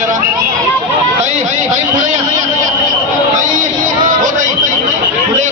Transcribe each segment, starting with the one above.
करा ताई ताई पुढे या ताई हो ताई पुढे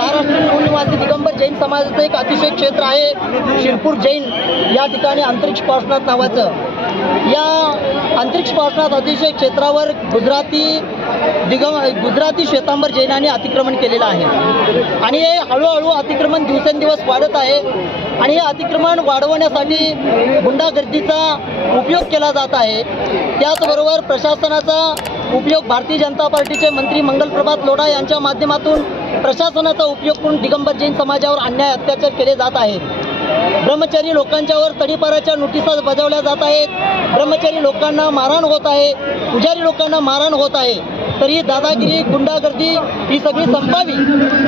दिगंबर जैन समाजाचं एक अतिशय क्षेत्र आहे शिरपूर जैन या ठिकाणी अंतरिक्ष पार्श्वनाथ नावाचं. या अंतरिक्ष पार्श्वनाथ अतिशय क्षेत्रावर गुजराती श्वेतांबर जैनांनी अतिक्रमण केलेलं आहे आणि हे हळूहळू अतिक्रमण दिवसेंदिवस वाढत आहे आणि हे अतिक्रमण वाढवण्यासाठी गुंडागर्दीचा उपयोग केला जात आहे. त्याचबरोबर प्रशासनाचा उपयोग भारतीय जनता पार्टीचे मंत्री मंगलप्रभात लोढा यांच्या माध्यमातून प्रशासनाचा उपयोग करून दिगंबर जैन समाजावर अन्याय अत्याचार केले जात आहेत. ब्रह्मचारी लोकांच्यावर तडीपाराच्या नोटिसा बजावल्या जात आहेत. ब्रह्मचारी लोकांना मारहाण होत आहे. पुजारी लोकांना मारहाण होत आहे. तरी दादागिरी गुंडागर्दी ही सगळी संपावी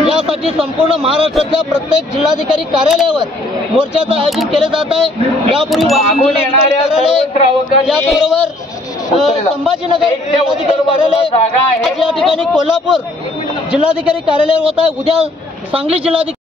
यासाठी संपूर्ण महाराष्ट्रातल्या प्रत्येक जिल्हाधिकारी कार्यालयावर मोर्चाचं आयोजन केले जात आहे. यापूर्वी याचबरोबर संभाजीनगर जिल्हाधिकारी कार्यालय आज या ठिकाणी कोल्हापूर जिल्हाधिकारी कार्यालय होत आहे. उद्या सांगली जिल्हाधिकारी